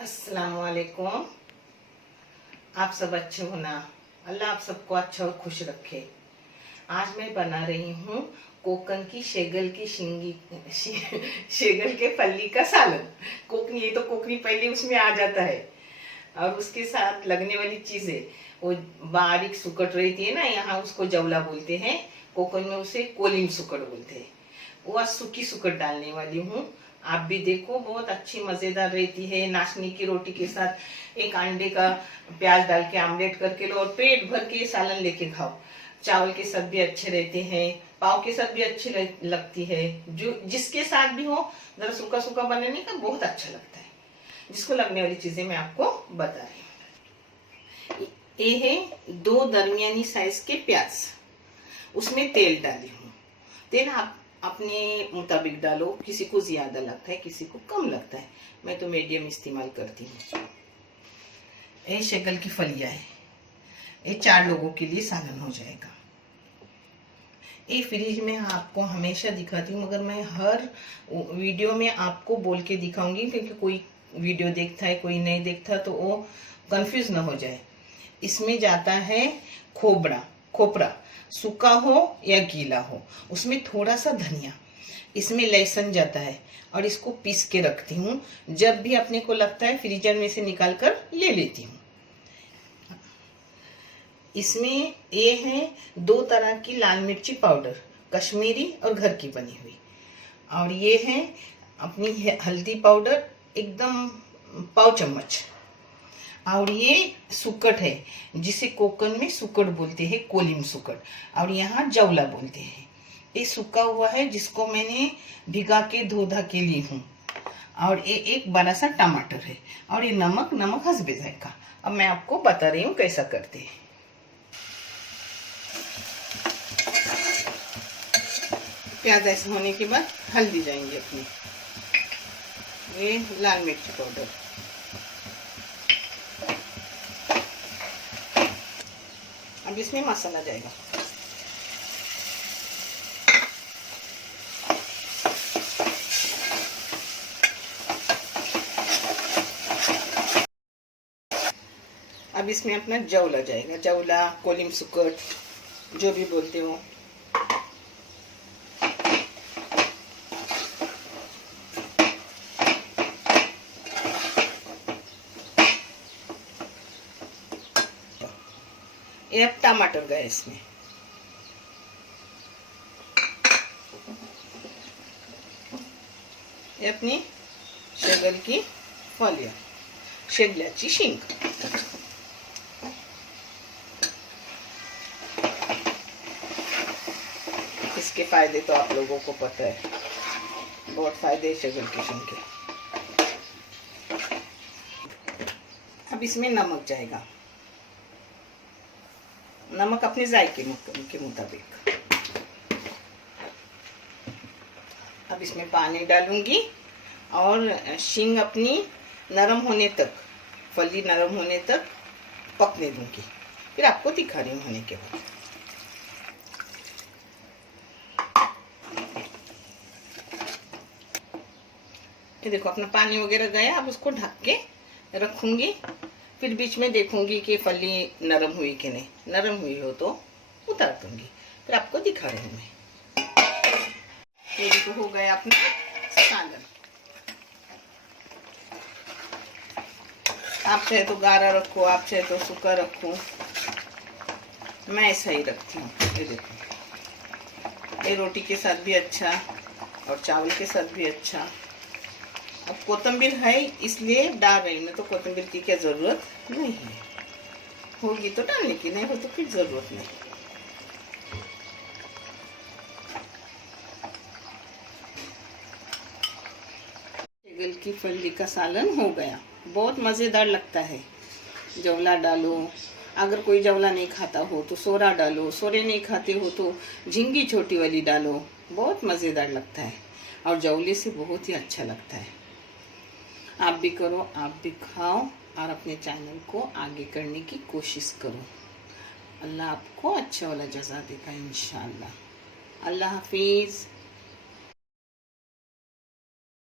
अस्सलाम वालेकुम। आप सब अच्छे हो ना। अल्लाह आप सबको अच्छा और खुश रखे। आज मैं बना रही हूँ कोकन की शेगल की शेगल के फली का सालन। कोकनी, ये तो कोकनी पहले उसमें आ जाता है। और उसके साथ लगने वाली चीजें वो बारीक सुकट रहती है ना, यहाँ उसको जवला बोलते हैं, कोकन में उसे कोलिम सुकट बोलते हैं। वो आज सूखी सुकट डालने वाली हूँ। आप भी देखो, बहुत अच्छी मजेदार रहती है। नाशनी की रोटी के साथ एक अंडे का प्याज डाल के आमलेट करके लो और पेट भर के सालन लेके खाओ। चावल के साथ भी अच्छे रहते हैं, पाव के साथ भी अच्छी लगती है। जो जिसके साथ भी हो, जरा सूखा सूखा बनाने का बहुत अच्छा लगता है। जिसको लगने वाली चीजें मैं आपको बता रही हूँ। ये है 2 दरमियानी साइज के प्याज, उसमें तेल डाली हूँ। तेल आप अपने मुताबिक डालो, किसी को ज्यादा लगता है, किसी को कम लगता है। मैं तो मीडियम इस्तेमाल करती हूँ। ये शेगल की फलियां है, ये 4 लोगों के लिए सालन हो जाएगा। ये फ्रिज में आपको हमेशा दिखाती हूँ, मगर मैं हर वीडियो में आपको बोल के दिखाऊंगी, क्योंकि कोई वीडियो देखता है कोई नहीं देखता, तो वो कंफ्यूज ना हो जाए। इसमें जाता है खोपरा, सूखा हो या गीला हो, उसमें थोड़ा सा धनिया, इसमें लहसुन जाता है। और इसको पीस के रखती हूँ, जब भी अपने को लगता है फ्रीजर में से निकाल कर ले लेती हूँ। इसमें ये है 2 तरह की लाल मिर्ची पाउडर, कश्मीरी और घर की बनी हुई। और ये है अपनी हल्दी पाउडर, एकदम पाव चम्मच। और ये सुकट है, जिसे कोकन में सुकट बोलते हैं, कोलिम सुकट, और यहाँ जवला बोलते हैं। ये सूखा हुआ है, जिसको मैंने भिगा के धो धा के ली हूँ। और ये एक बड़ा सा टमाटर है। और ये नमक हस्बे जायका। अब मैं आपको बता रही हूँ कैसा करते हैं। प्याज ऐसे होने के बाद हल्दी जाएंगे अपनी, ये लाल मिर्ची पाउडर, अब इसमें मसाला जाएगा। अब इसमें अपना जवला जाएगा, जवला कोलिम सुकट जो भी बोलते हो। ये अब टमाटर गए इसमें। ये अपनी शेगल की फलियां, शेगल्याची शिंग। इसके फायदे तो आप लोगों को पता है, बहुत फायदे है शेगल की शिंग के। अब इसमें नमक जाएगा, नमक अपने जायके के मुताबिक। अब इसमें पानी डालूंगी और शिंग अपनी नरम होने तक, फली नरम होने तक पकने दूंगी, फिर आपको दिखा रही हूँ होने के बाद। ये देखो अपना पानी वगैरह गया। अब उसको ढक के रखूंगी, फिर बीच में देखूंगी कि फली नरम हुई कि नहीं। नरम हुई हो तो उतार दूंगी, फिर आपको दिखा रही हूँ मैं। ये देखो हो गया अपना सालन। आप चाहे तो गाढ़ा रखो, आप चाहे तो सूखा रखो, मैं ऐसा ही रखती हूँ। ये देखो, ये रोटी के साथ भी अच्छा और चावल के साथ भी अच्छा। अब कोतंबीर है इसलिए डाल रही हूँ, मैं तो कोतंबीर की क्या जरूरत नहीं है। होगी तो डालने की, नहीं हो तो फिर जरूरत नहीं। शेगल की फली का सालन हो गया, बहुत मजेदार लगता है। जवला डालो, अगर कोई जवला नहीं खाता हो तो सोरा डालो, सोरे नहीं खाते हो तो झिंगी छोटी वाली डालो, बहुत मजेदार लगता है। और जवले से बहुत ही अच्छा लगता है। आप भी करो, आप भी खाओ और अपने चैनल को आगे करने की कोशिश करो। अल्लाह आपको अच्छा वाला जज़ा देगा इंशाअल्लाह। अल्लाह हाफिज़।